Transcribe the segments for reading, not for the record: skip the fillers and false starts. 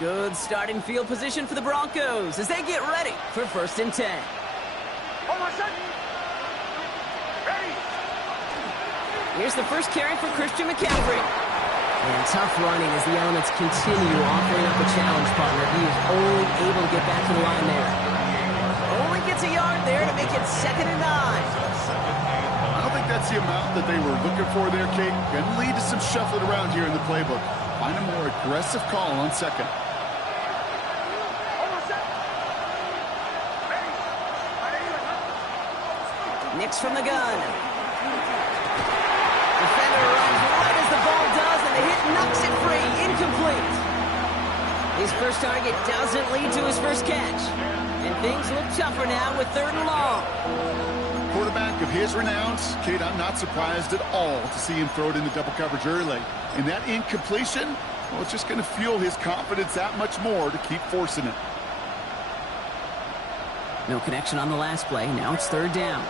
Good starting field position for the Broncos as they get ready for 1st and 10. Here's the first carry for Christian McCaffrey. And tough running as the Elements continue offering up a challenge partner. He is only able to get back to the line there. Only gets a yard there to make it 2nd and 9. I don't think that's the amount that they were looking for there, Kate. Going to lead to some shuffling around here in the playbook. Find a more aggressive call on 2nd. Nix from the gun. Defender runs right as the ball does, and the hit knocks it free. Incomplete. His first target doesn't lead to his first catch. And things look tougher now with 3rd and long. Quarterback of his renowns, Kate, I'm not surprised at all to see him throw it into double coverage early. And that incompletion, well, it's just going to fuel his confidence that much more to keep forcing it. No connection on the last play. Now it's 3rd down.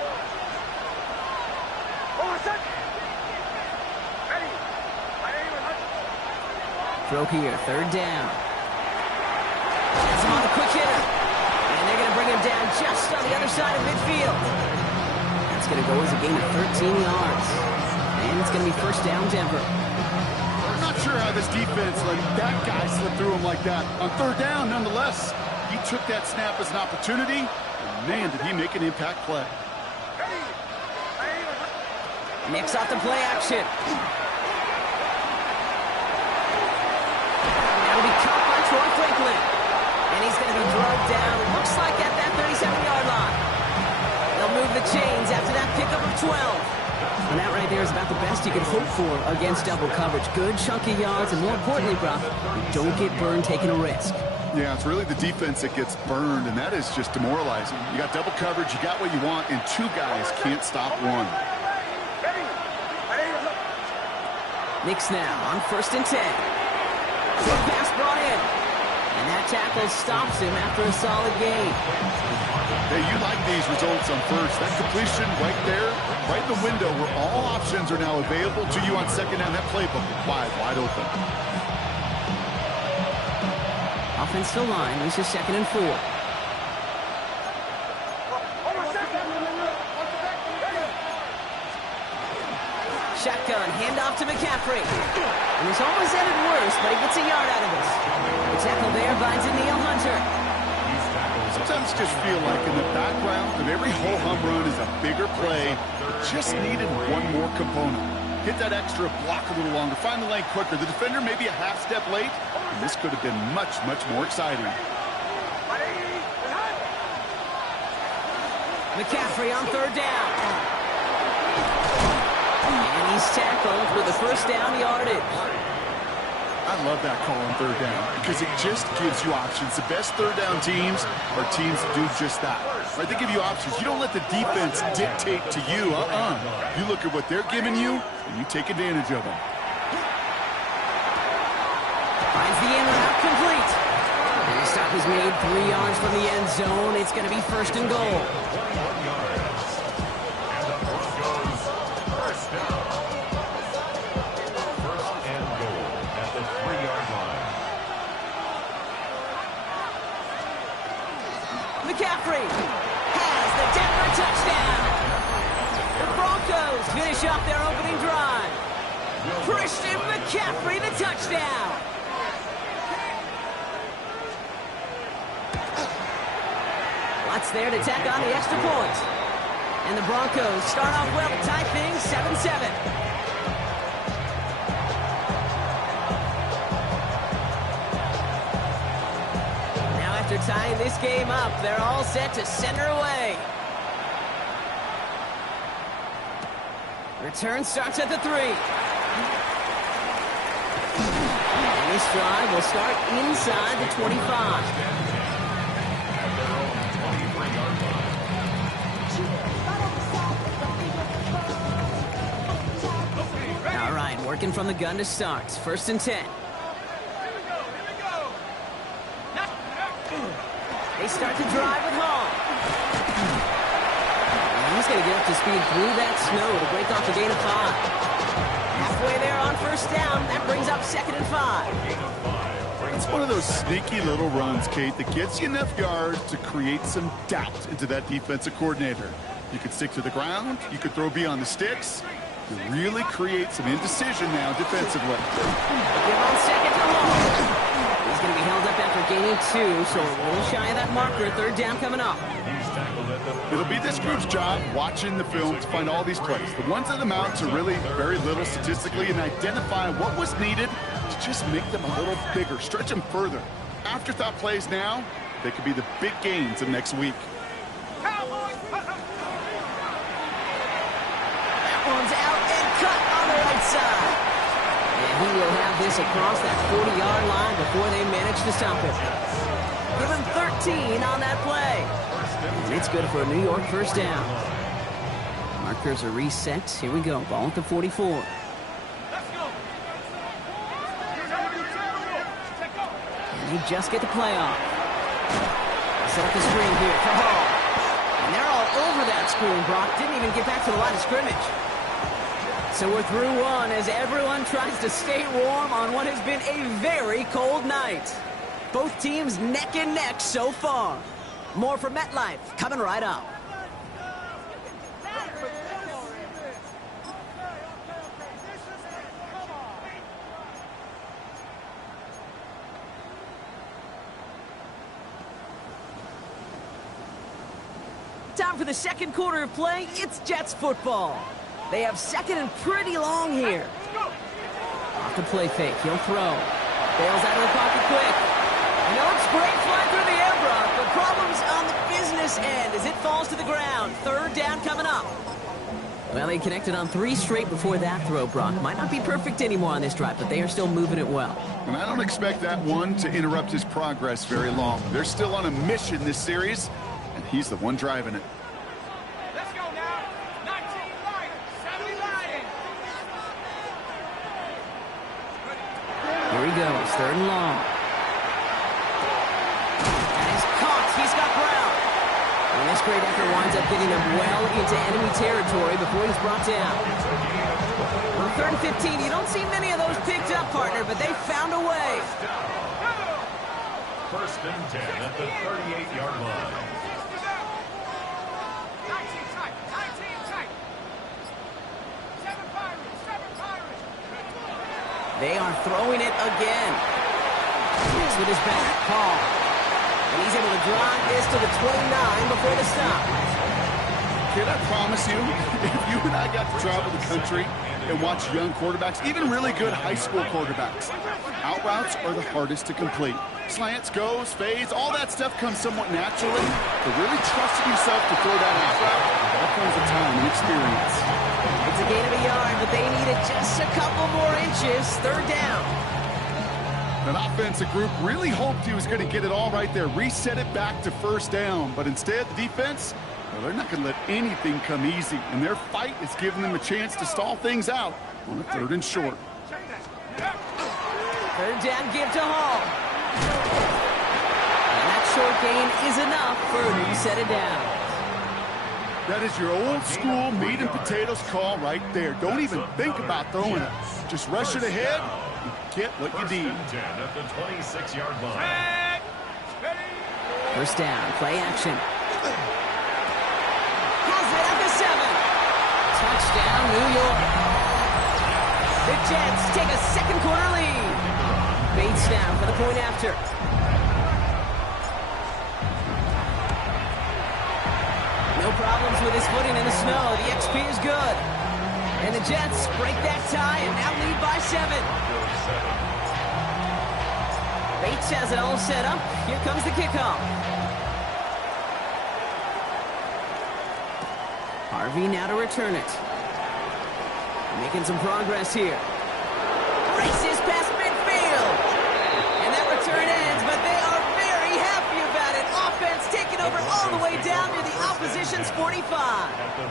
Throw here, 3rd down. That's him on the quick hitter. And they're going to bring him down just on the other side of midfield. That's going to go as a gain of 13 yards. And it's going to be 1st down, Denver. I'm not sure how this defense let that guy slip through him like that. On 3rd down, nonetheless, he took that snap as an opportunity. And man, did he make an impact play. Nix off the play action. That'll be caught by Troy Franklin. And he's going to be drugged down, looks like at that 37-yard line. They'll move the chains after that pickup of 12. And that right there is about the best you could hope for against double coverage. Good chunky yards, and more importantly, Brock, you don't get burned taking a risk. Yeah, it's really the defense that gets burned, and that is just demoralizing. You got double coverage, you got what you want, and 2 guys can't stop one. Nix now on 1st and 10. Quick pass brought in. And that tackle stops him after a solid gain. Hey, you like these results on 1st. That completion right there, right in the window where all options are now available to you on 2nd down. That playbook wide open. Offensive line, this is 2nd and 4. Shotgun, handoff to McCaffrey. And this almost ended worse, but he gets a yard out of it. The tackle there finds Danielle Hunter. Sometimes just feel like in the background of every ho-hum run is a bigger play. Just needed one more component. Hit that extra block a little longer. Find the lane quicker. The defender may be a half step late, and this could have been much more exciting. McCaffrey on 3rd down. And he's tackled for the 1st down yardage. I love that call on 3rd down because it just gives you options. The best 3rd down teams are teams that do just that. Right? They give you options. You don't let the defense dictate to you. You look at what they're giving you, and you take advantage of them. Finds the end route complete. And the stop is made 3 yards from the end zone. It's going to be 1st and goal. McCaffrey has the Denver touchdown. The Broncos finish off their opening drive. Christian McCaffrey, the touchdown. Lots there to tack on the extra point. And the Broncos start off well to tie things 7-7. After tying this game up, they're all set to center away. Return starts at the 3. And this drive will start inside the 25. All right, working from the gun to start. 1st and 10. They start to drive with Hall. And he's going to get up to speed through that snow to break off the gain of 5. Halfway there on 1st down. That brings up 2nd and 5. It's one of those sneaky little runs, Kate, that gets you enough yards to create some doubt into that defensive coordinator. You could stick to the ground. You could throw beyond the sticks. You really create some indecision now defensively. Give on second to Hall. He's going to be held up after gaining 2, so a little shy of that marker. Third down coming up. It'll be this group's job watching the film to find all these plays. The ones that amount to really very little statistically and identify what was needed to just make them a little bigger, stretch them further. Afterthought plays now, they could be the big gains of next week. That one's out and cut on the right side. And he will have this across that 40-yard line before they manage to stop it. Give him 13 on that play. And it's good for a New York first down. Markers are reset. Here we go. Ball at the 44. And they just get the play off. Set up the screen here for Hall. And they're all over that screen. Brock didn't even get back to the line of scrimmage. So we're through one as everyone tries to stay warm on what has been a very cold night. Both teams neck and neck so far. More from MetLife coming right up. Time for the second quarter of play. It's Jets football. They have second and pretty long here. Off the play fake. He'll throw. Bails out of the pocket quick. And it looks great flying through the air, Brock, but problems on the business end as it falls to the ground. Third down coming up. Well, they connected on 3 straight before that throw, Brock. Might not be perfect anymore on this drive, but they are still moving it well. And I don't expect that one to interrupt his progress very long. They're still on a mission this series, and he's the one driving it. Let's go now. 19 Lions, 70 Lions. Here he goes, third and long. And he's caught. He's got Brown. And this great effort winds up getting him well into enemy territory before he's brought down. On third and 15, you don't see many of those picked up, partner, but they found a way. First and 10 at the 38-yard line. 19 tight, 19 tight. 7 Pirates, 7 Pirates. They are throwing it again. He's with his back, Paul. And he's able to drive this to the 29 before the stop. Can I promise you, if you and I got to travel the country and watch young quarterbacks, even really good high school quarterbacks, out routes are the hardest to complete. Slants, goes, fades, all that stuff comes somewhat naturally, but really trusting yourself to throw that out route, that comes with time and experience. It's a gain of a yard, but they needed just a couple more inches. Third down. That offensive group really hoped he was going to get it all right there, reset it back to first down, but instead the defense, well, they're not going to let anything come easy, and their fight is giving them a chance to stall things out on a third and short. Third down give to Hall. And that short gain is enough for a new set of downs. That is your old school meat and potatoes call right there. Don't even think about throwing it. Just rush it ahead and get what you need. First and 10 at the 26-yard line. First down, play action. Has it at the 7. Touchdown, New York. The Jets take a second quarter lead. Bates down for the point after. No problems with his footing in the snow. The XP is good. And the Jets break that tie and now lead by 7. Bates has it all set up. Here comes the kickoff. Harvey now to return it. Making some progress here. Races past midfield. And that return ends, but they are very happy about it. Offense taking over all the way down near the opposition's 45. At the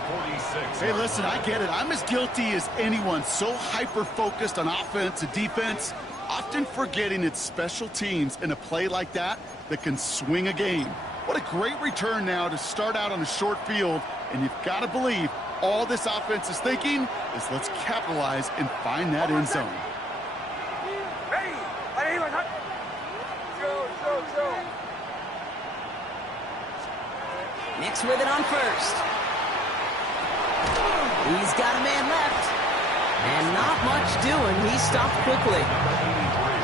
46. Hey, listen, I get it. I'm as guilty as anyone. So hyper-focused on offense and defense, often forgetting it's special teams in a play like that that can swing a game. What a great return now to start out on a short field, and you've got to believe all this offense is thinking is let's capitalize and find that end zone. Nix with it on first. He's got a man left. And not much doing. He stopped quickly.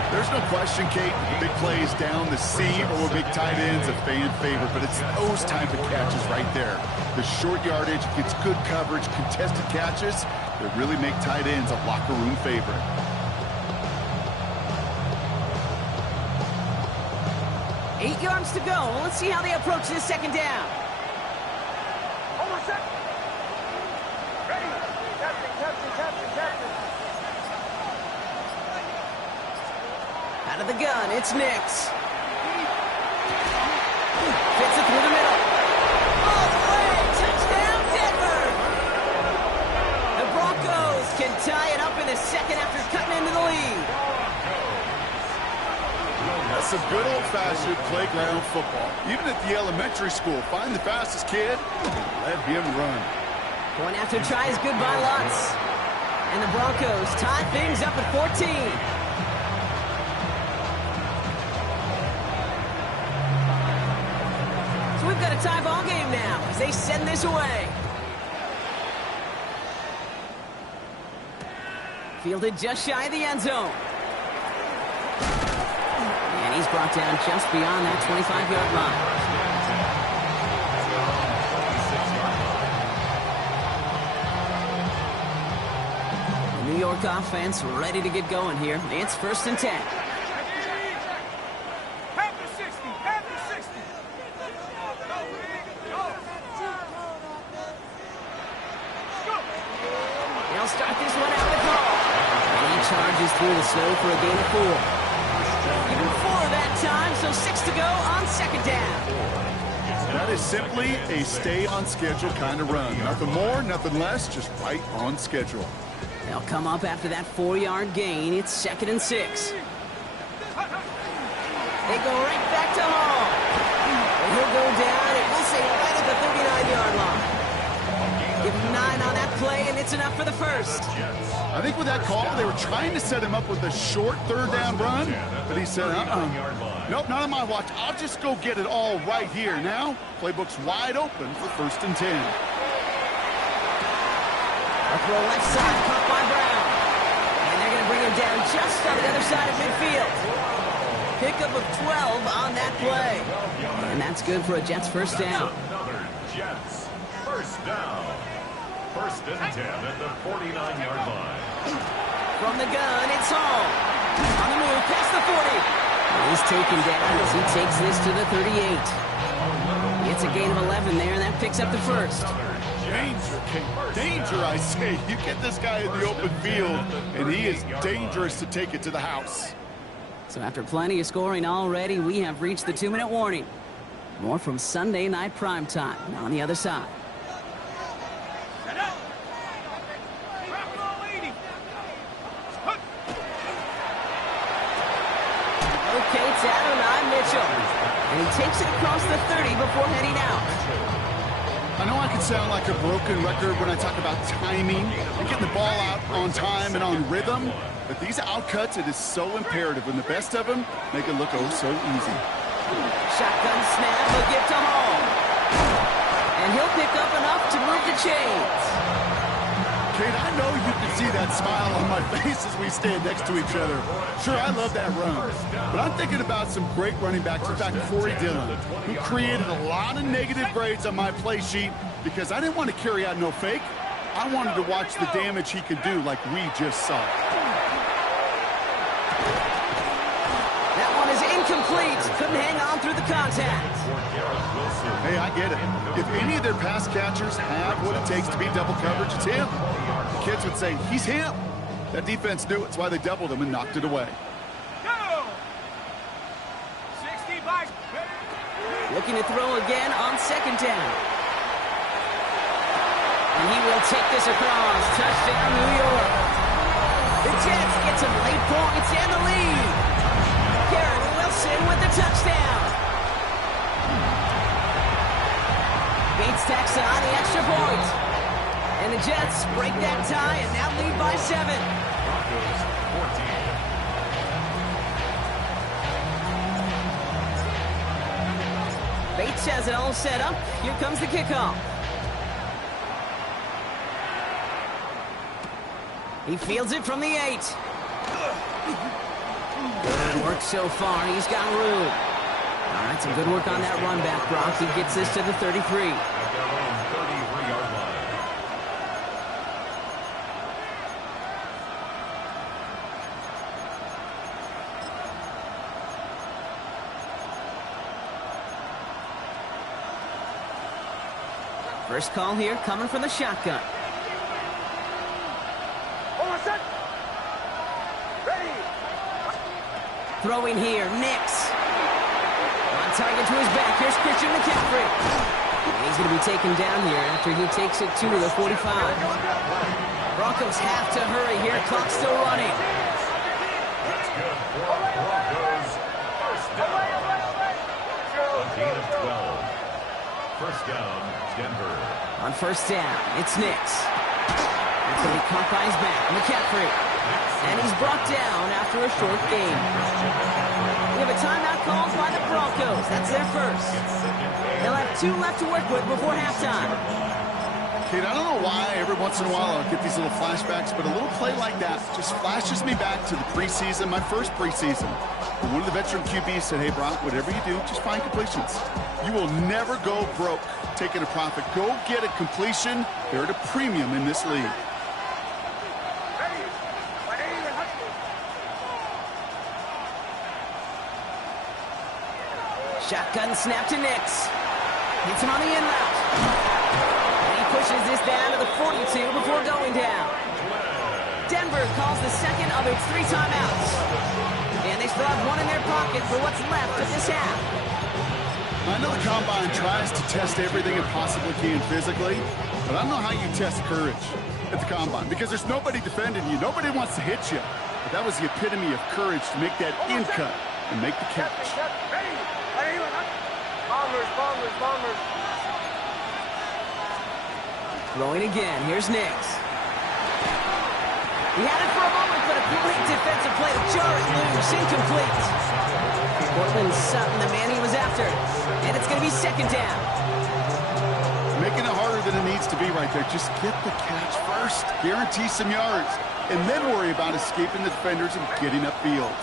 There's no question, Kate, big plays down the seam or big tight ends a fan favorite, but it's those type of catches right there. The short yardage gets good coverage, contested catches that really make tight ends a locker room favorite. Eight yards to go. Let's see how they approach this second down. Hold on, set. Ready. Captain. Out of the gun, it's Nix. Fits it through the middle. All the way. Touchdown, Denver. The Broncos can tie it up in a second after cutting into the lead. That's some good old-fashioned playground football. Even at the elementary school, find the fastest kid and let him run. Point after try is good by Lutz. And the Broncos tie things up at 14. So we've got a tie ball game now as they send this away. Fielded just shy of the end zone. And he's brought down just beyond that 25-yard line. The New York offense ready to get going here. It's 1st and 10. Half the 60. They'll start this one out with Hall. And he charges through the snow for a gain of 4. Even 4 that time, so 6 to go on second down. That is simply a stay-on-schedule kind of run. Nothing more, nothing less, just right on schedule. They'll come up after that 4-yard gain. It's 2nd and 6. They go right back to Hall. And he'll go down, and we'll say right at the 39-yard line. Give him 9 on that play, and it's enough for the first. I think with that call, they were trying to set him up with a short third-down run, but he said, nope, not on my watch. I'll just go get it all right here. Now, playbook's wide open for 1st and 10. A throw left side, caught by Brown. And they're going to bring him down just on the other side of midfield. Pickup of 12 on that play. And that's good for a Jets first down. Another Jets first down. 1st and 10 at the 49-yard line. From the gun, it's Hall. On the move, past the 40. He's taken down as he takes this to the 38. It's a gain of 11 there, and that picks up the first. Danger, Kate. Danger, I say. You get this guy in the open field, and he is dangerous to take it to the house. So after plenty of scoring already, we have reached the 2-minute warning. More from Sunday Night Primetime on the other side. Okay, it's Adonai Mitchell. And he takes it across the 30 before heading out. I know I can sound like a broken record when I talk about timing and getting the ball out on time and on rhythm, but these outcuts, it is so imperative when the best of them make it look oh so easy. Shotgun snap, a give to Hall. And he'll pick up enough to move the chains. Kate, I know you can see that smile on my face as we stand next to each other. Sure, I love that run, but I'm thinking about some great running backs. In fact, Corey Dillon, who created a lot of negative grades on my play sheet because I didn't want to carry out no fake. I wanted to watch the damage he could do like we just saw. That one is incomplete. Couldn't hang on through the contact. Hey, I get it. If any of their pass catchers have what it takes to beat double coverage, it's him. The kids would say, he's him. That defense knew it. That's why they doubled him and knocked it away. Go! 60 by... Looking to throw again on second down. And he will take this across. Touchdown, New York. The Jets get some late points and the lead. Garrett Wilson with the touchdown. Bates tacks on the extra point. And the Jets break that tie and now lead by 7. Broncos 14. Bates defense has it all set up. Here comes the kickoff. He fields it from the 8. Good work so far. He's got room. All right, some good work on that run back, Brock. He gets this to the 33. At their own 33-yard line. First call here coming from the shotgun. Ready. Throwing here, Nix. On target to his back. Here's Christian McCaffrey. And he's going to be taken down here after he takes it to the 45. Broncos have to hurry here. Clock still running. That's good for Broncos. First down. A gain of 12. First down, Denver. On first down, it's Nix. It's going to be caught by his back. McCaffrey. And he's brought down after a short game. We have a timeout called by the Broncos. That's their first. They'll have 2 left to work with before halftime. Kate, I don't know why every once in a while I'll get these little flashbacks, but a little play like that just flashes me back to the preseason, my first preseason. And one of the veteran QBs said, hey, Brock, whatever you do, just find completions. You will never go broke taking a profit. Go get a completion. They're at a premium in this league. Shotgun snap to Nix. Hits him on the in route. And he pushes this down to the 42 before going down. Denver calls the second of its 3 timeouts. And they still have 1 in their pocket for what's left of this half. I know the Combine tries to test everything it possibly can physically, but I don't know how you test courage at the Combine because there's nobody defending you. Nobody wants to hit you. But that was the epitome of courage to make that in cut and make the catch. Bombers. Throwing again. Here's Nix. He had it for a moment, but a great defensive play to jar it loose. Incomplete. Portland Sutton, the man he was after. And it's going to be second down. Making it harder than it needs to be right there. Just get the catch first. Guarantee some yards. And then worry about escaping the defenders and getting upfield.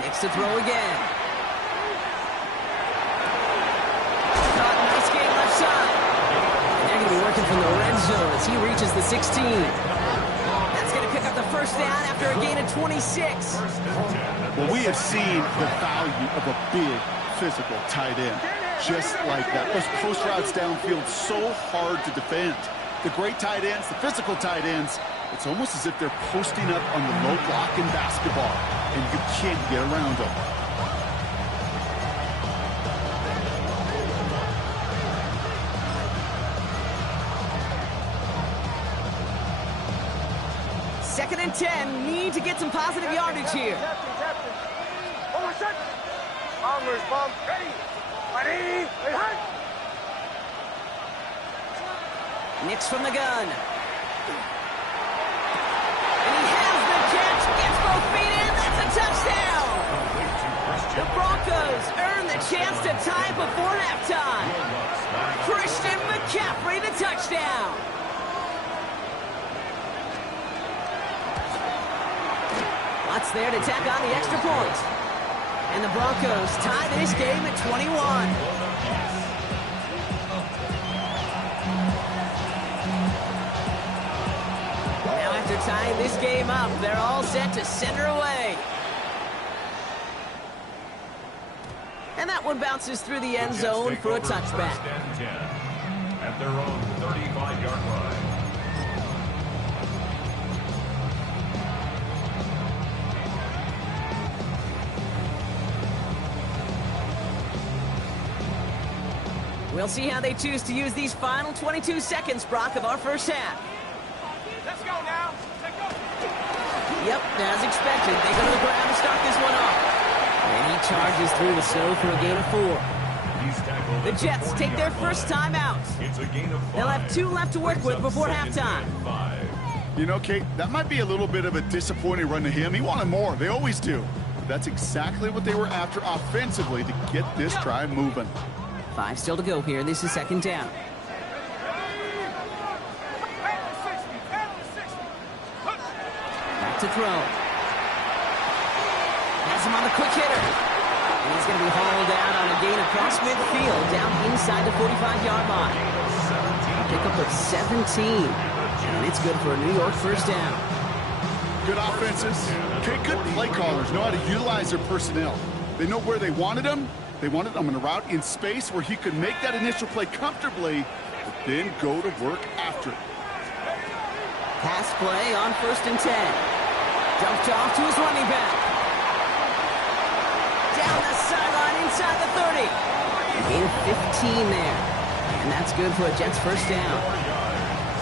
Nix to throw again. Nice game left side. And they're going to be working from the red zone as he reaches the 16. That's going to pick up the first down after a gain of 26. Well, we have seen the value of a big, physical tight end. Just like that. Those post routes downfield so hard to defend. The great tight ends, the physical tight ends, it's almost as if they're posting up on the low block in basketball, and you can't get around them. Second and 10. Need to get some positive yardage here. Bombers. Ready. Nix from the gun. And he has the catch. Gets both feet in. That's a touchdown. The Broncos earn the chance to tie before halftime. Christian McCaffrey, the touchdown. Lots there to tack on the extra point. And the Broncos tie this game at 21. Tying this game up, they're all set to send her away. And that one bounces through the end zone for a touchback. First and 10 at their own 35-yard line. We'll see how they choose to use these final 22 seconds, Brock, of our first half. Let's go now. Yep, as expected, they go to the ground to start this one off. And he charges through the snow for a gain of 4. He's tackled The at Jets take their 40-yard first line. time out. It's a gain of 5. They'll have 2 left to work Brings with up before second halftime. and 5. You know, Kate, that might be a little bit of a disappointing run to him. He wanted more. They always do. But that's exactly what they were after offensively to get this drive moving. 5 still to go here. This is second down. Back to throw. Has him on the quick hitter. And he's going to be hauled out on a gain across midfield down inside the 45-yard line. A pickup of 17. And it's good for a New York first down. Good offenses. Okay, good play callers know how to utilize their personnel. They know where they wanted him. They wanted him in a route in space where he could make that initial play comfortably, but then go to work after it. Pass play on 1st and 10. Dumped off to his running back. Down the sideline inside the 30. Gain of 15 there. And that's good for a Jets first down.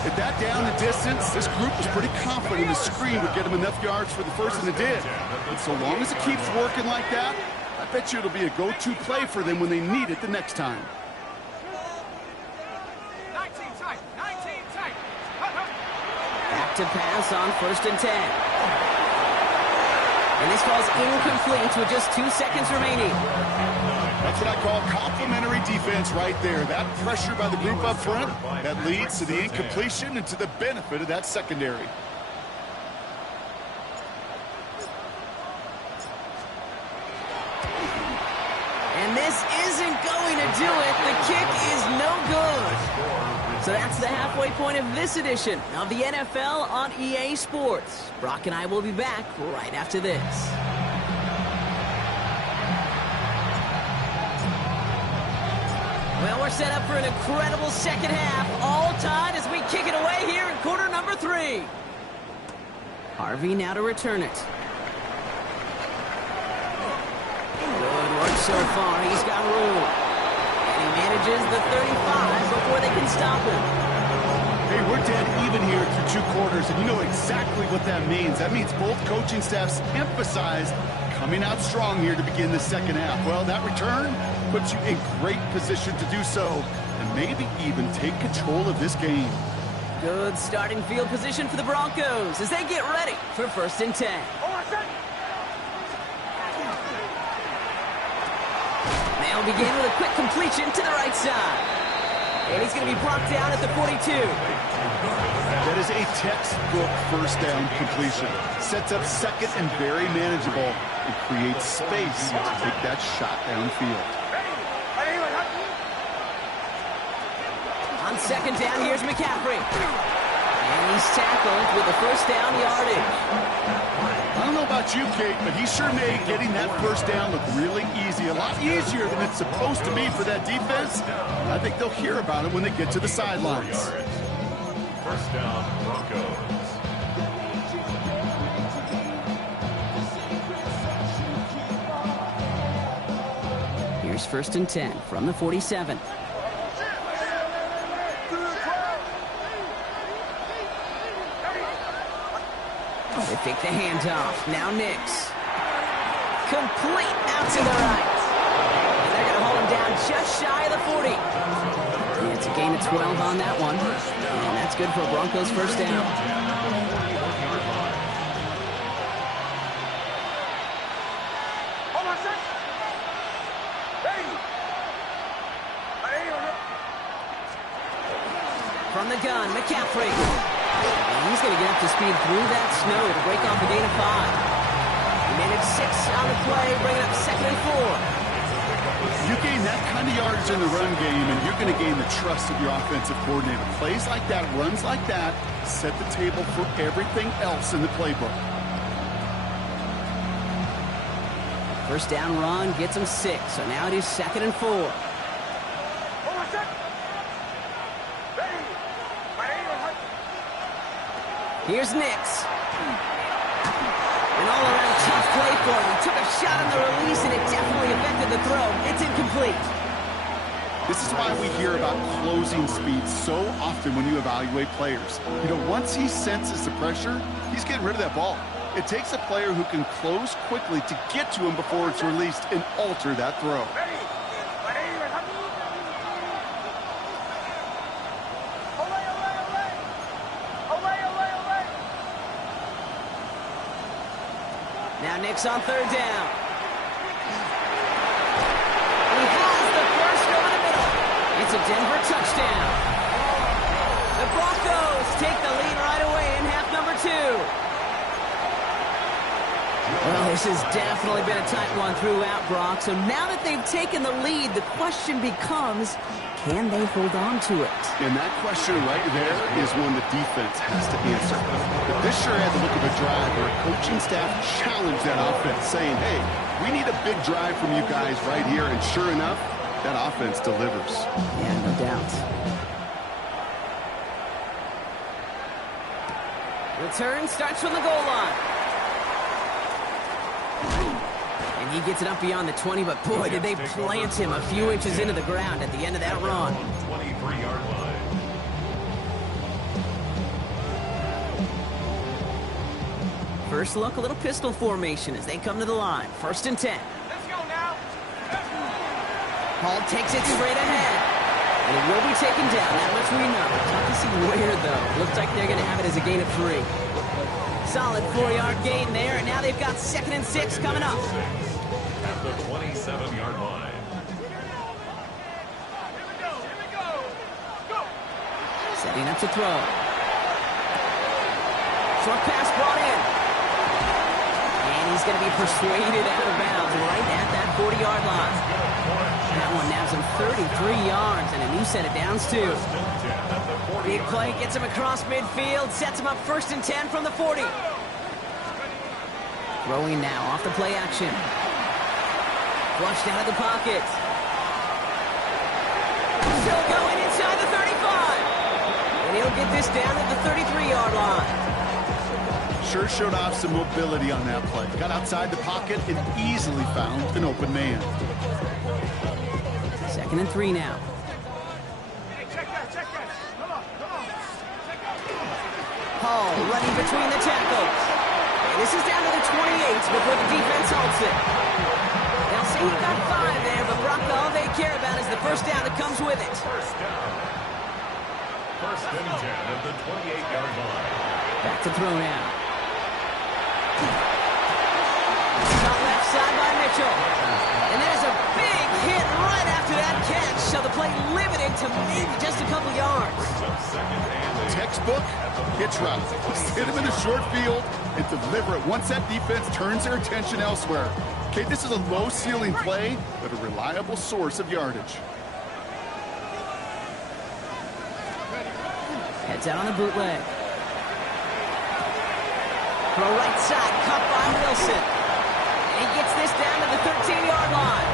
At that down and distance, this group was pretty confident the screen would get him enough yards for the first, and it did. And so long as it keeps working like that, I bet you it'll be a go-to play for them when they need it the next time. 19 tight. 19 tight. Back to pass on 1st and 10. And this falls incomplete with just 2 seconds remaining. That's what I call complimentary defense right there. That pressure by the group up front, that leads to the incompletion and to the benefit of that secondary. And this isn't going to do it. The kick is no good. So that's the halfway point of this edition of the NFL on EA Sports. Brock and I will be back right after this. Well, we're set up for an incredible second half. All tied as we kick it away here in quarter number 3. Harvey now to return it. Good work so far. He's got room. And he manages the 35 before they can stop him. Hey, we're dead even here through 2 quarters, and you know exactly what that means. That means both coaching staffs emphasized coming out strong here to begin the second half. Well, that return puts you in great position to do so, and maybe even take control of this game. Good starting field position for the Broncos as they get ready for 1st and 10. They'll begin with a quick completion to the right side. And he's going to be brought down at the 42. That is a textbook first down completion. Sets up second and very manageable, and creates space to take that shot downfield. On 2nd down, here's McCaffrey. And he's tackled with the first down yardage. I don't know about you, Kate, but he sure made getting that first down look really easy. A lot easier than it's supposed to be for that defense. I think they'll hear about it when they get to the sidelines. First down, Broncos. Here's 1st and 10 from the 47. They take the handoff. Now Nix. Complete out to the right. And they're going to hold him down just shy of the 40. And it's a gain of 12 on that one. And that's good for Broncos first down. From the gun, McCaffrey. And he's going to get up to speed through that snow to break off a gain of 5. He managed 6 on the play, bringing up 2nd and 4. You gain that kind of yardage in the run game, and you're going to gain the trust of your offensive coordinator. Plays like that, runs like that, set the table for everything else in the playbook. First down run gets him 6, so now it is 2nd and 4. Here's Nix. An all-around tough play for him. He took a shot on the release, and it definitely affected the throw. It's incomplete. This is why we hear about closing speed so often when you evaluate players. You know, once he senses the pressure, he's getting rid of that ball. It takes a player who can close quickly to get to him before it's released and alter that throw. Now Nick's on third down. He has the first over the middle. It's a Denver touchdown. The Broncos take the lead right away in half number 2. Well, this has definitely been a tight one throughout, Brock. So now that they've taken the lead, the question becomes, can they hold on to it? And that question right there is one the defense has to answer. But this sure had the look of a drive where a coaching staff challenged that offense, saying, hey, we need a big drive from you guys right here. And sure enough, that offense delivers. Yeah, no doubt. Return starts from the goal line. And he gets it up beyond the 20, but boy, did they plant him a few inches into the ground at the end of that run. 23-yard line. First look, a little pistol formation as they come to the line. 1st and 10. Let's go now. Hall takes it straight ahead. And it will be taken down, that much we know. Tough to see where, though. Looks like they're going to have it as a gain of 3. Solid 4-yard gain there, and now they've got 2nd and 6 coming up. At the 27-yard line. Here we go. Go. Setting up to throw. Short pass brought in. And he's going to be persuaded out of bounds right at that 40-yard line. That one nabs him 33 yards and a new set of downs, too. Big play gets him across midfield, sets him up 1st and 10 from the 40. Throwing now off the play action. Flushed out of the pocket. Still going inside the 35. And he'll get this down at the 33-yard line. Sure showed off some mobility on that play. Got outside the pocket and easily found an open man. 2nd and 3 now. Hey, check that. Come on. Hall running between the tackles. And this is down to the 28 before the defense halts it. They'll say he got 5 there, but Brock, all they care about is the first down that comes with it. First down. 1st and 10 at the 28-yard line. Back to throw now. Shot left side by Mitchell. And there's a big hit right after that catch. So the play limited to maybe just a couple yards. Textbook hitch route. Hit him in the short field and deliver it once that defense turns their attention elsewhere. Okay, this is a low-ceiling play, but a reliable source of yardage. Heads out on the bootleg. Throw right side, cut by Wilson. And he gets this down to the 13-yard line.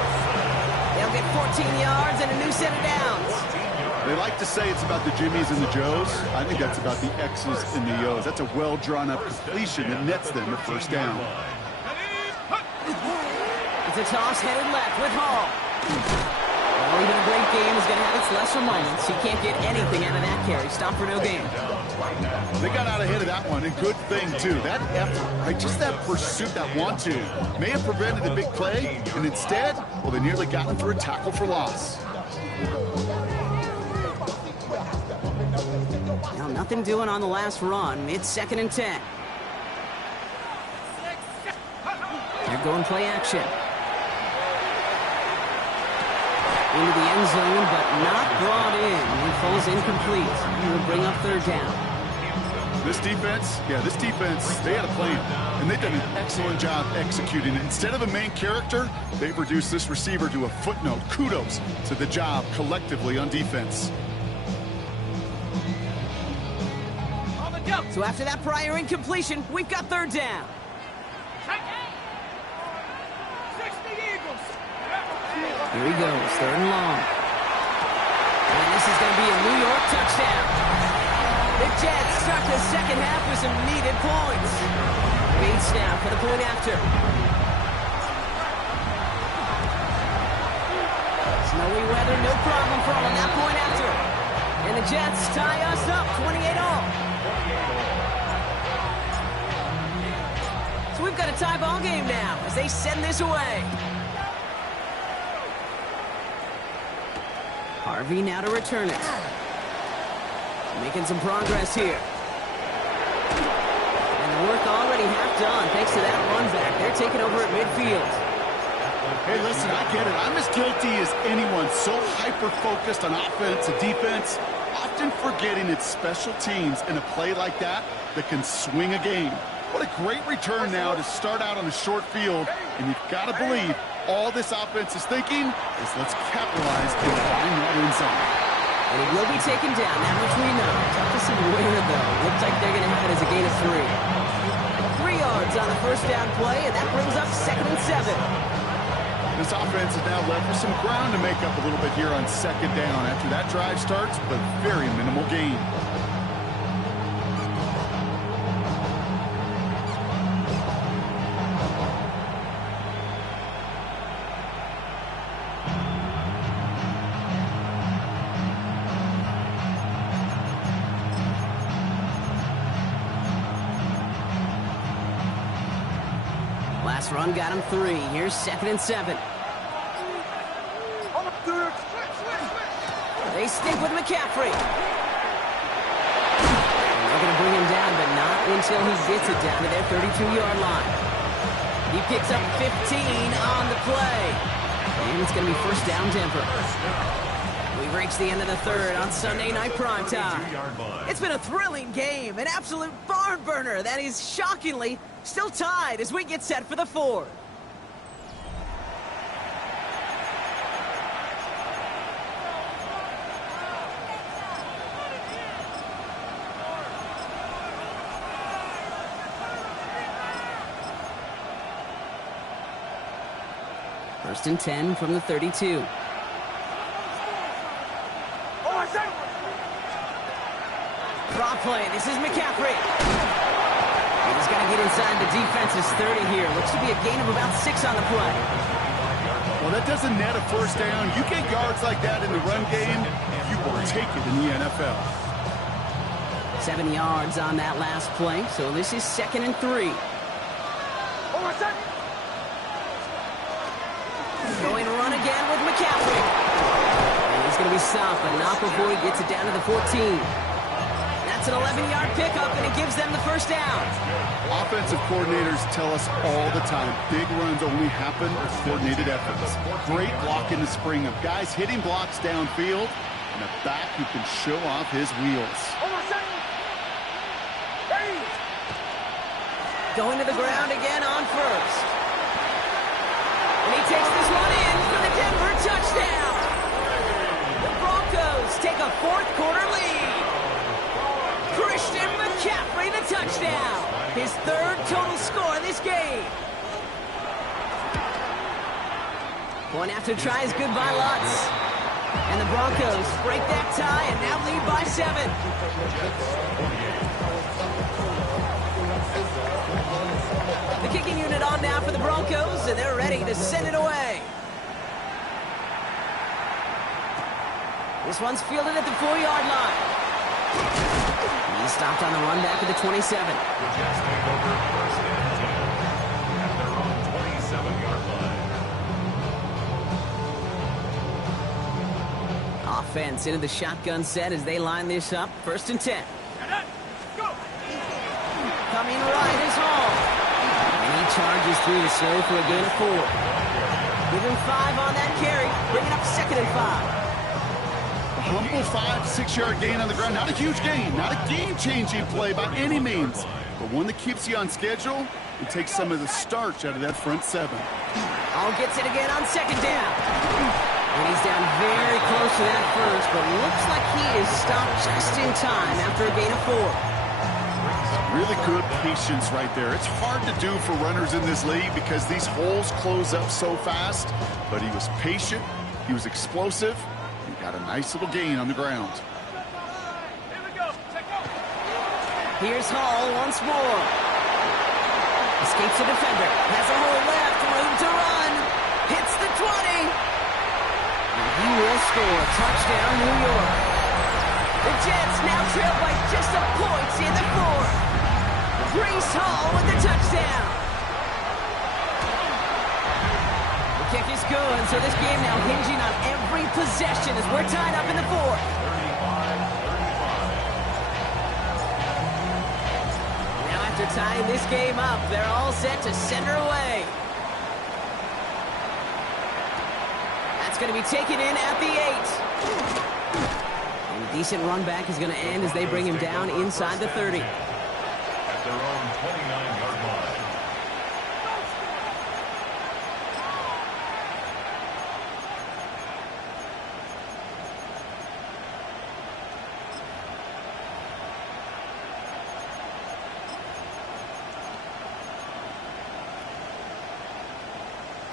They'll get 14 yards and a new set of downs. They like to say it's about the Jimmies and the Joes. I think that's about the X's and the O's. That's a well-drawn-up completion that nets them a first down. It's a toss headed left with Hall. Well, even a great game is going to have its lesser moments. He can't get anything out of that carry. Stop for no gain. They got out ahead of that one, and good thing, too. That effort, right, just that pursuit, that want-to, may have prevented a big play, and instead, well, they nearly got him for a tackle for loss. Now, nothing doing on the last run. It's 2nd and 10. They're going play action. Into the end zone, but not brought in. He falls incomplete. He will bring up 3rd down. This defense, they had a plan, and they've done an excellent job executing it. Instead of a main character, they've reduced this receiver to a footnote. Kudos to the job collectively on defense. So after that prior incompletion, we've got 3rd down. 60 Eagles. Here he goes, 3rd and long. And this is going to be a New York touchdown. The Jets start the second half with some needed points. Bates now for the point after. Snowy weather, no problem for him on that point after. And the Jets tie us up 28-all. So we've got a tie ball game now as they send this away. Harvey now to return it. Making some progress here. And the work already half done thanks to that run back. They're taking over at midfield. Hey, listen, I get it. I'm as guilty as anyone. So hyper-focused on offense and defense, often forgetting it's special teams in a play like that can swing a game. What a great return now to start out on a short field, and you've got to believe all this offense is thinking is let's capitalize and find that end zone. And he will be taken down, that much we know. Tough to see where, though. Looks like they're going to have it as a gain of 3. 3 yards on the first down play, and that brings up 2nd and 7. This offense is now left with some ground to make up a little bit here on 2nd down after that drive starts, but very minimal gain. Last run got him 3. Here's 2nd and 7. They stick with McCaffrey. They're going to bring him down, but not until he gets it down to their 32-yard line. He picks up 15 on the play. And it's going to be first down Denver. We've reached the end of the 3rd on Sunday Night Primetime. It's been a thrilling game, an absolute barn burner that is shockingly still tied as we get set for the 4th. First and 10 from the 32. Draw play. This is McCaffrey. He's going to get inside the defense's 30 here. Looks to be a gain of about 6 on the play. Well, that doesn't net a first down. You get yards like that in the run game, you will take it in the NFL. 7 yards on that last play, so this is 2nd and 3. Going run again with McCaffrey. And he's going to be stopped, but not before he gets it down to the 14. That's an 11-yard pickup, and it gives them the first down. Offensive coordinators tell us all the time, big runs only happen with coordinated efforts. Great block in the spring of guys hitting blocks downfield, and a back who can show off his wheels. Going to the ground again on first. And he takes this one in for the Denver touchdown. The Broncos take a 4th quarter lead. Christian McCaffrey, the touchdown. His 3rd total score in this game. Going after tries good by Lutz. And the Broncos break that tie and now lead by 7. The kicking unit on now for the Broncos, and they're ready to send it away. This one's fielded at the 4-yard line. He stopped on the run back at the 27. The Jets take over first and 10 at their own 27-yard line. Offense into the shotgun set as they line this up. 1st and 10. Coming right is Hall. And he charges through the serve for a gain of 4. Give him 5 on that carry. Bringing up 2nd and 5. Humble 5-6-yard gain on the ground. Not a huge gain, not a game-changing play by any means, but one that keeps you on schedule and takes some of the starch out of that front 7. Hall gets it again on 2nd down. And he's down very close to that first, but looks like he is stopped just in time after a gain of 4. Really good patience right there. It's hard to do for runners in this league because these holes close up so fast, but he was patient, he was explosive, he got a nice little gain on the ground. Here's Hall once more. Escapes the defender, has a hole left, room to run, hits the 20. And he will score. Touchdown, New York. The Jets now trail by just a point in the 4th. Breece Hall with the touchdown. The kick is good, so this game now hinging on every possession as we're tied up in the 4th. 35-35. Now after tying this game up. They're all set to send her away. That's going to be taken in at the 8. And a decent run back is going to end as they bring him down inside the 30. At their own 29-yard line.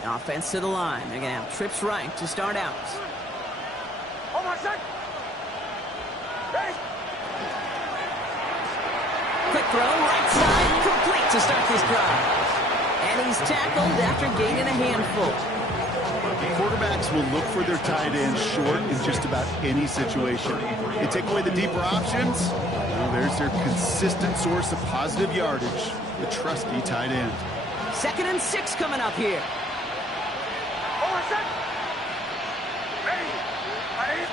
Offense to the line. They're going to have trips right to start out. Hold on a sec. Ready? Quick throw, right side, complete to start this drive. And he's tackled after gaining a handful. Quarterbacks will look for their tight ends short in just about any situation. They take away the deeper options. Well, there's their consistent source of positive yardage, the trusty tight end. 2nd and 6 coming up here. Hold on a sec. Ready? Ready?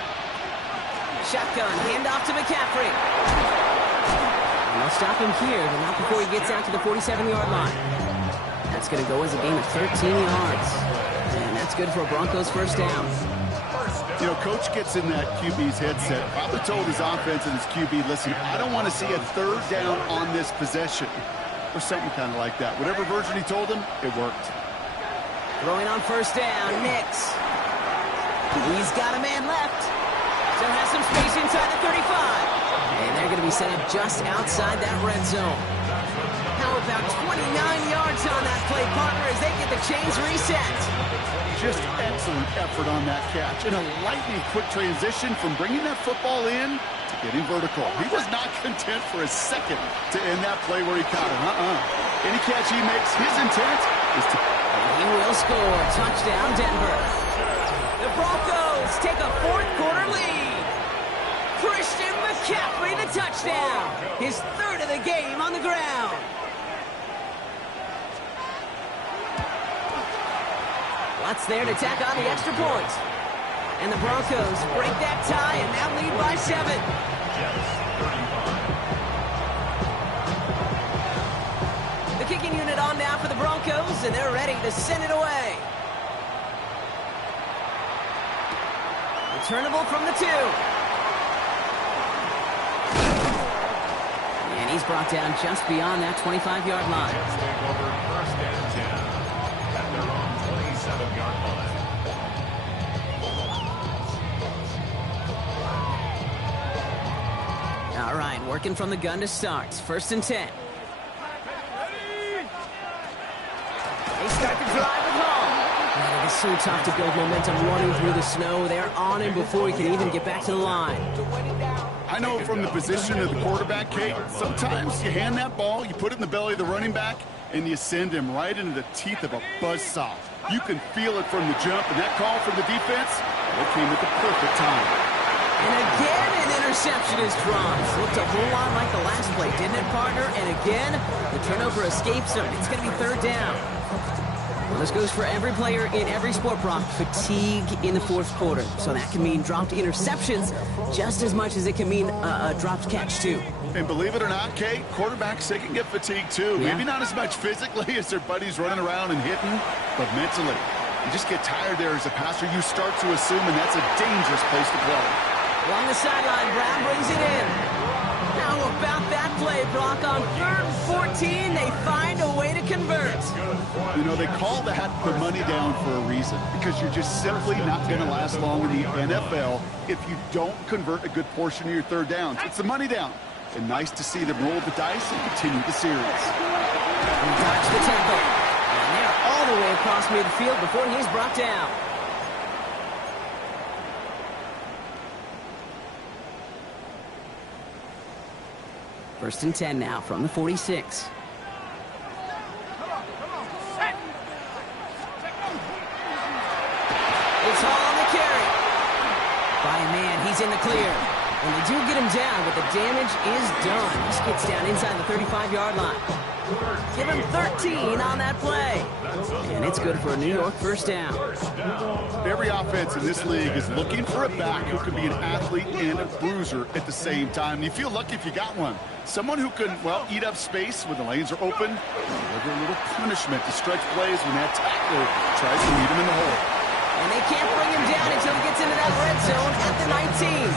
Shotgun, handoff to McCaffrey. And they'll stop him here, but not before he gets out to the 47-yard line. That's going to go as a gain of 13 yards. And that's good for a Broncos first down. You know, Coach gets in that QB's headset, probably told his offense and his QB, listen, I don't want to see a 3rd down on this possession. Or something kind of like that. Whatever version he told him, it worked. Throwing on first down, Nix. He's got a man left. Still has some space inside the 35. And they're going to be set up just outside that red zone. How about 29 yards on that play, partner, as they get the chains reset. Just excellent effort on that catch. And a lightning quick transition from bringing that football in to getting vertical. He was not content for a second to end that play where he caught him. Any catch he makes, his intent is to... He will score. Touchdown, Denver. The Broncos take a 4th quarter lead. Christian McCaffrey, the touchdown. His 3rd of the game on the ground. Lutz there to tack on the extra point. And the Broncos break that tie and now lead by 7. The kicking unit on now for the Broncos, and they're ready to send it away. Returnable from the 2. And he's brought down just beyond that 25-yard line. Take over 1st and 10 at their own 27-yard line. All right, working from the gun to start. 1st and 10. They start the drive at home. Man, it is so tough to build momentum running through the snow. They're on him before he can even get back to the line. I know from the position of the quarterback, Kate, sometimes you hand that ball, you put it in the belly of the running back, and you send him right into the teeth of a buzzsaw. You can feel it from the jump, and that call from the defense, it came at the perfect time. And again, an interception is drawn. Looked a whole lot like the last play, didn't it, partner? And again, the turnover escapes him. It's going to be 3rd down. Well, this goes for every player in every sport, Brock. Fatigue in the 4th quarter. So that can mean dropped interceptions just as much as it can mean a dropped catch, too. And believe it or not, Kate, quarterbacks, they can get fatigued, too. Yeah. Maybe not as much physically as their buddies running around and hitting, but mentally. You just get tired there as a passer. You start to assume, and that's a dangerous place to play. Along the sideline, Brown brings it in. How about that play, Brock? On 3rd and 14, they find a way to convert. You know, they call that the money down for a reason, because you're just simply not going to last long in the NFL if you don't convert a good portion of your 3rd downs. It's the money down. And nice to see them roll the dice and continue the series. And dodge the tempo. And they're all the way across midfield before he's brought down. First and 10 now from the 46. It's Hall on the carry. By a man, he's in the clear. And they do get him down, but the damage is done. He gets down inside the 35-yard line. Give him 13 on that play. And it's good for a New York first down. Every offense in this league is looking for a back who can be an athlete and a bruiser at the same time. And you feel lucky if you got one. Someone who can, well, eat up space when the lanes are open, deliver a little punishment to stretch plays when that tackler tries to lead him in the hole. And they can't bring him down until he gets into that red zone at the 19.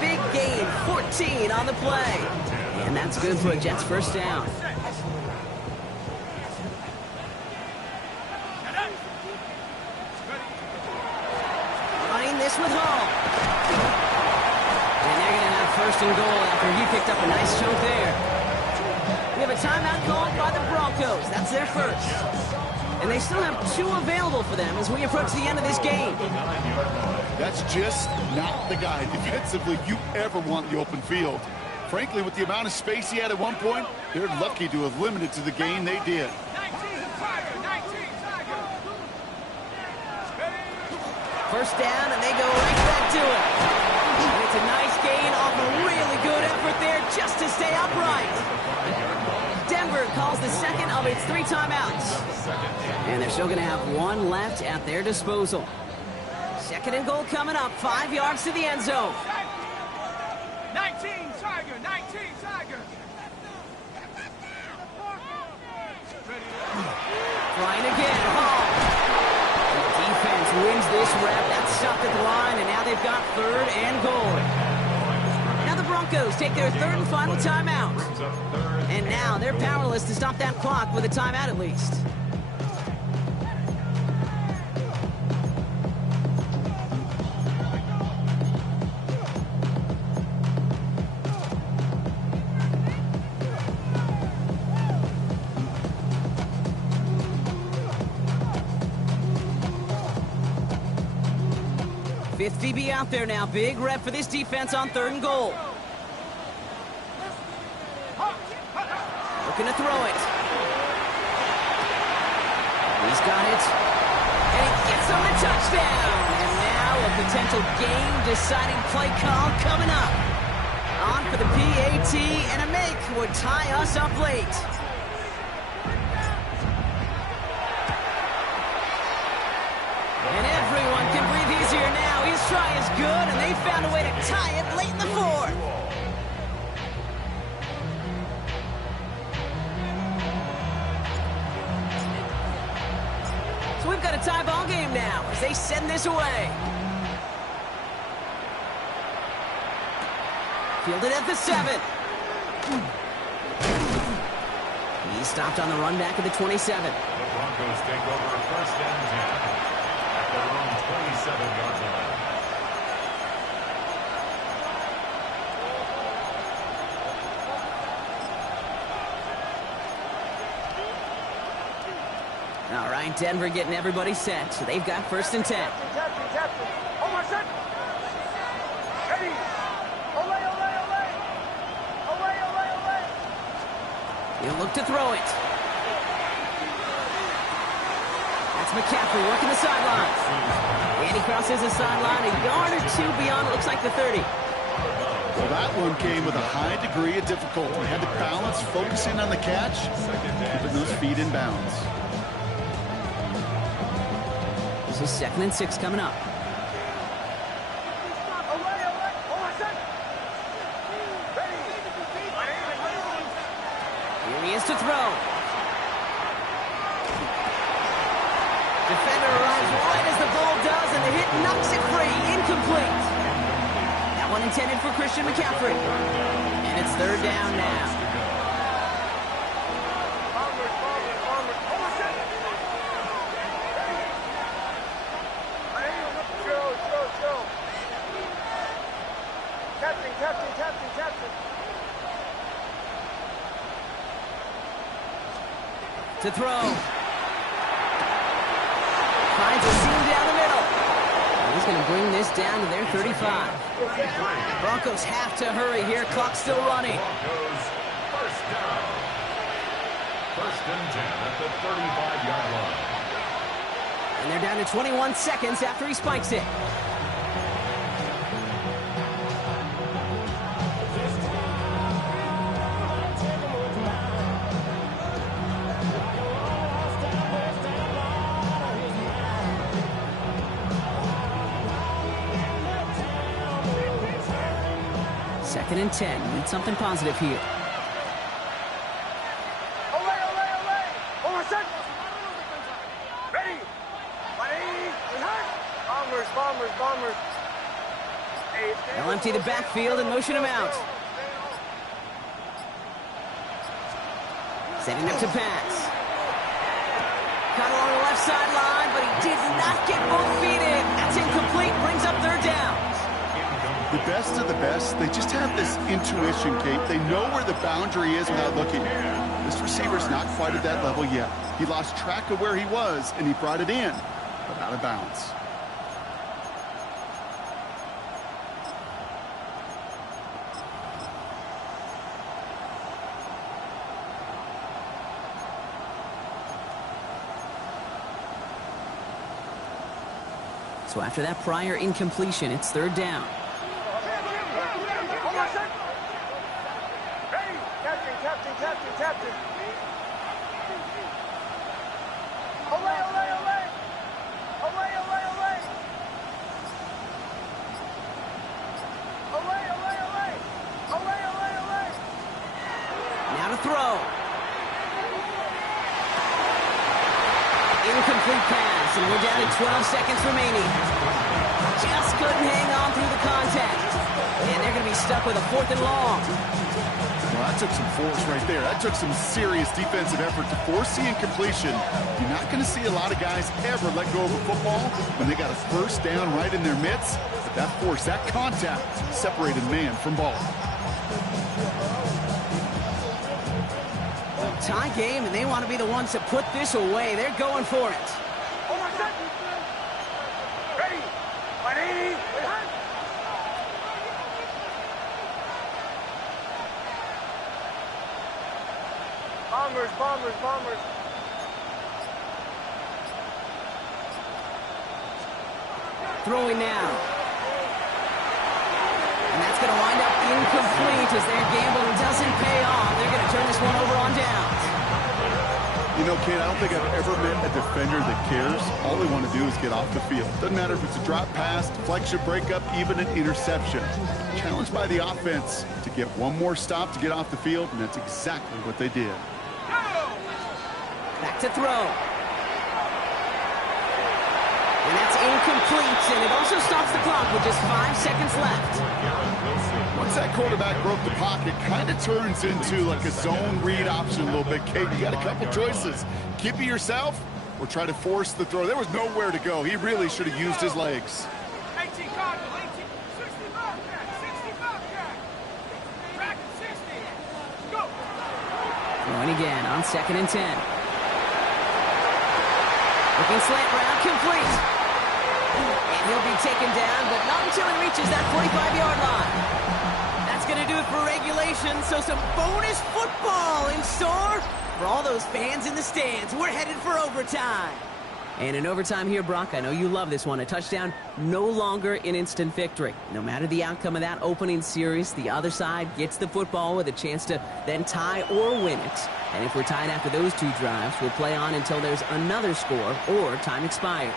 Big gain, 14 on the play. And that's good for a Jets first down. Running this with Hall. And they're going to have first and goal after he picked up a nice chunk there. We have a timeout called by the Broncos. That's their first. And they still have 2 available for them as we approach the end of this game. That's just not the guy defensively you ever want in the open field. Frankly, with the amount of space he had at one point, they're lucky to have limited to the gain they did. 19 Tiger. First down, and they go right back to it. And it's a nice gain off a really good effort there just to stay upright. Denver calls the second of its 3 timeouts. And they're still going to have 1 left at their disposal. Second and goal coming up, 5 yards to the end zone. 19 Tiger. Trying again, Hall. The defense wins this rep. That's stopped at the line, and now they've got 3rd and goal. Now the Broncos take their 3rd and final timeout. And now they're powerless to stop that clock with a timeout at least. Fifth DB out there now. Big rep for this defense on 3rd and goal. Looking to throw it. He's got it. And he gets on the touchdown. And now a potential game-deciding play call coming up. On for the PAT, and a make would tie us up late. And everyone can breathe easier now. His try is good, and they found a way to tie it late in the 4th. So we've got a tie ball game now as they send this away. Fielded at the 7. He's stopped on the run back at the 27. The Broncos take over first and 10 at their own 27-yard line. All right, Denver getting everybody set, so they've got first and 10. He'll look to throw it. That's McCaffrey working the sideline. And he crosses the sideline a yard or 2 beyond, it looks like the 30. Well, that one came with a high degree of difficulty. Had to balance, focusing on the catch, keeping those feet in bounds. This is 2nd and 6 coming up. Here he is to throw. Defender arrives right as the ball does, and the hit knocks it free. Incomplete. That one intended for Christian McCaffrey. And it's 3rd down now. To throw. Finds a seam down the middle. And he's going to bring this down to their 35. Broncos have to hurry here. Clock's still running. Broncos first down. First and 10 at the 35-yard line. And they're down to 21 seconds after he spikes it. 2nd and 10. Need something positive here. Bombers. They'll empty the backfield and motion him out. Setting up to pass. Caught along the left sideline, but he did not get both feet in. That's incomplete. Brings up 3rd down. The best of the best, they just have this intuition, Kate. They know where the boundary is without looking. This receiver's not quite at that level yet. He lost track of where he was, and he brought it in, but out of bounds. So after that prior incompletion, it's 3rd down. Captain. Now to throw. Incomplete pass, and we're down to 12 seconds remaining. Just couldn't hang on through the contact. And they're going to be stuck with a 4th and long. Well, that took some force right there. That took some serious defensive effort to force the incompletion. You're not going to see a lot of guys ever let go of a football when they got a 1st down right in their midst. But that force, that contact, separated man from ball. Tie game, and they want to be the ones to put this away. They're going for it. Ready. Bombers. Throwing now. And that's going to wind up incomplete as their gamble doesn't pay off. They're going to turn this one over on downs. You know, Kate, I don't think I've ever met a defender that cares. All they want to do is get off the field. Doesn't matter if it's a drop pass, deflection, breakup, even an interception. Challenged by the offense to get one more stop to get off the field, and that's exactly what they did. Back to throw. And that's incomplete, and it also stops the clock with just 5 seconds left. Once that quarterback broke the pocket, kind of turns into like a zone read option a little bit. Kate, you got a couple choices. Keep it yourself or try to force the throw. There was nowhere to go. He really should have used his legs. 18 Cardinal, 18, 65 back, track 60, go. Throwing again on 2nd and 10. Looking slant route, complete. And he'll be taken down, but not until he reaches that 45-yard line. That's going to do it for regulation, so some bonus football in store for all those fans in the stands. We're headed for overtime. And in overtime here, Brock, I know you love this one. A touchdown, no longer an instant victory. No matter the outcome of that opening series, the other side gets the football with a chance to then tie or win it. And if we're tied after those 2 drives, we'll play on until there's another score or time expires.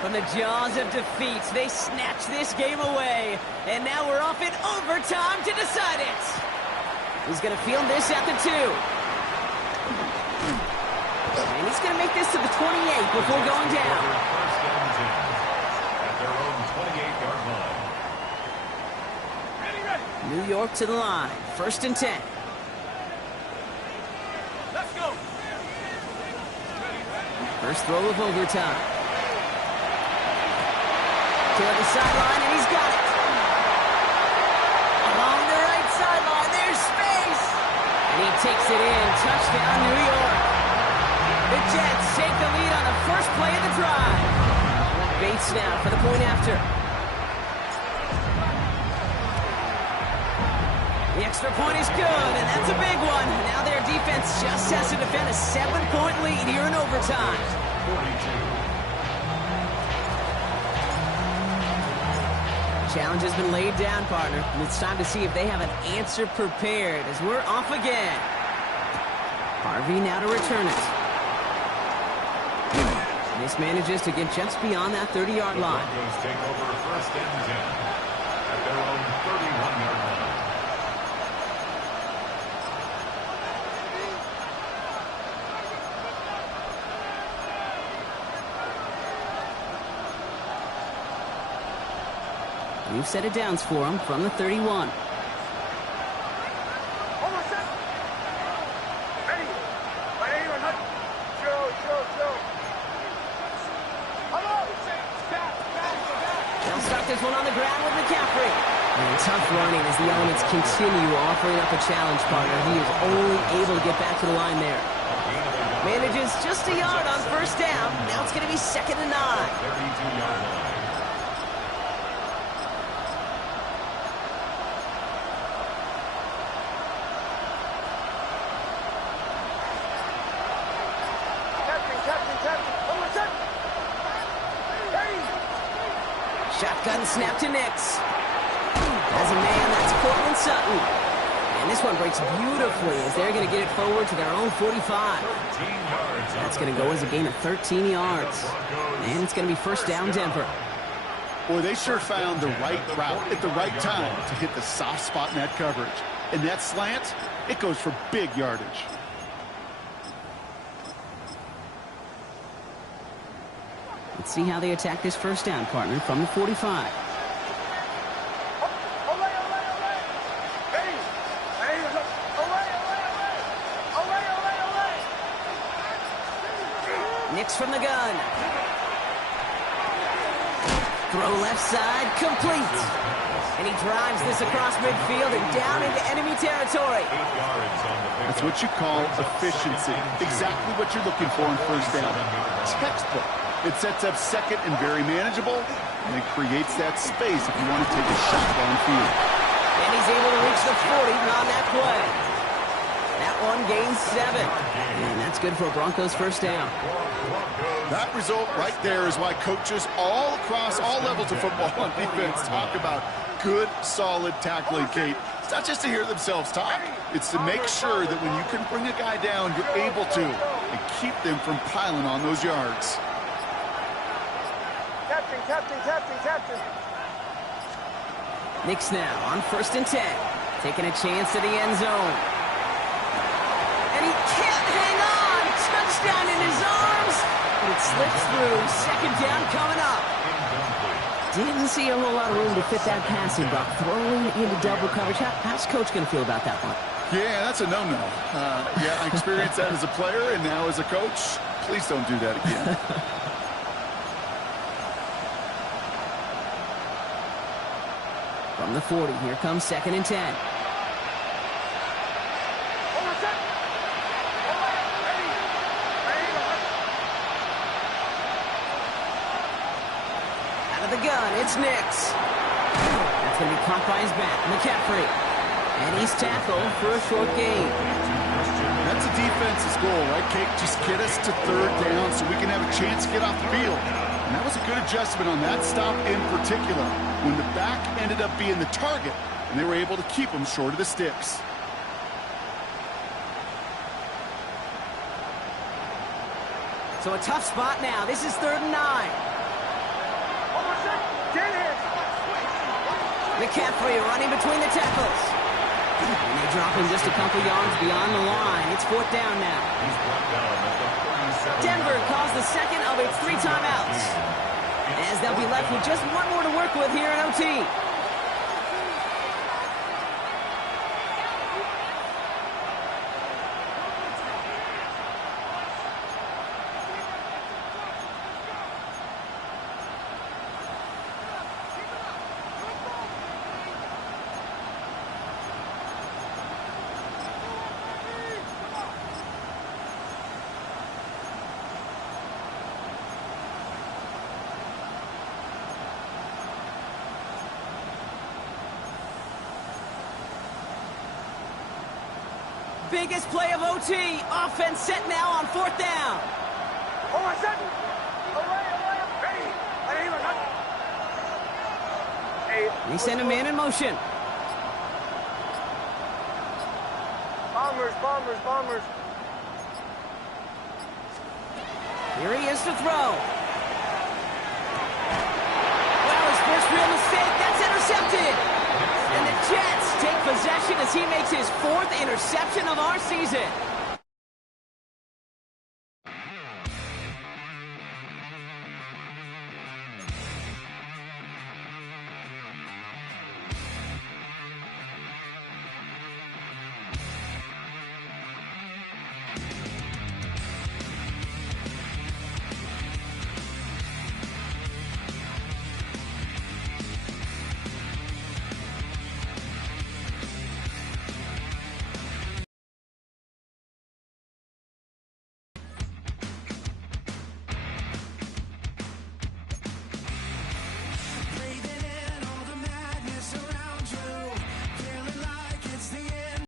From the jaws of defeat, they snatch this game away. And now we're off in overtime to decide it. He's going to field this at the 2. And he's going to make this to the 28 before going down. At their own 28-yard line. New York to the line. 1st and 10. Let's go. First throw of overtime. Toward the sideline, and he's got it. Along the right sideline, there's space. And he takes it in. Touchdown, New York. The Jets take the lead on the first play of the drive. Bates now for the point after. The extra point is good, and that's a big one. Now their defense just has to defend a 7-point lead here in overtime. 42. Challenge has been laid down, partner, and it's time to see if they have an answer prepared as we're off again. Harvey now to return it. This manages to get just beyond that 30-yard line. Broncos take over first and 10 at their own 31-yard line. New set of downs for him from the 31. They'll start this one on the ground with McCaffrey. And tough running as the elements continue offering up a challenge partner. He is only able to get back to the line there. Manages just a yard on first down. Now it's going to be 2nd and 9. 32-yard line. Shotgun snap to Nix. As a man, that's Cortland Sutton. And this one breaks beautifully as they're going to get it forward to their own 45. That's going to go as a gain of 13 yards. And it's going to be first down Denver. Boy, they sure found the right route at the right time to hit the soft spot in that coverage. And that slant, it goes for big yardage. Let's see how they attack this first down, partner, from the 45. Nix from the gun. Throw left side, complete. And he drives this across midfield and down into enemy territory. That's what you call efficiency. Exactly what you're looking for in first down. Textbook. It sets up second and very manageable, and it creates that space if you want to take a shot downfield. And he's able to reach the 40 on that play. That one gains 7. And that's good for a Broncos first down. That result right there is why coaches all across all levels of football on defense talk about good, solid tackling, Kate. It's not just to hear themselves talk. It's to make sure that when you can bring a guy down, you're able to, and keep them from piling on those yards. Captain. Nix now on 1st and 10. Taking a chance to the end zone. And he can't hang on. Touchdown in his arms. But it slips through. 2nd down coming up. Didn't see a whole lot of room to fit that passing, but throwing into double coverage. How's Coach going to feel about that one? Yeah, that's a no-no. I experienced that as a player and now as a coach. Please don't do that again. From the 40, here comes 2nd and 10. Out of the gun, it's Nix. That's going to be caught by his back, McCaffrey. And he's tackled for a short gain. That's a defense's goal, right, Kate? Just get us to 3rd down so we can have a chance to get off the field. And that was a good adjustment on that stop in particular, when the back ended up being the target, and they were able to keep him short of the sticks. So a tough spot now. This is 3rd and 9. McCaffrey running between the tackles. And they drop him just a couple yards beyond the line. It's 4th down now. Denver calls the second of its 3 timeouts, as they'll be left with just one more to work with here in OT. Biggest play of OT. Offense set now on 4th down. They send a man in motion. Bombers. Here he is to throw. Well, his first real mistake. That's intercepted. And the Jets take possession as he makes his 4th interception of our season.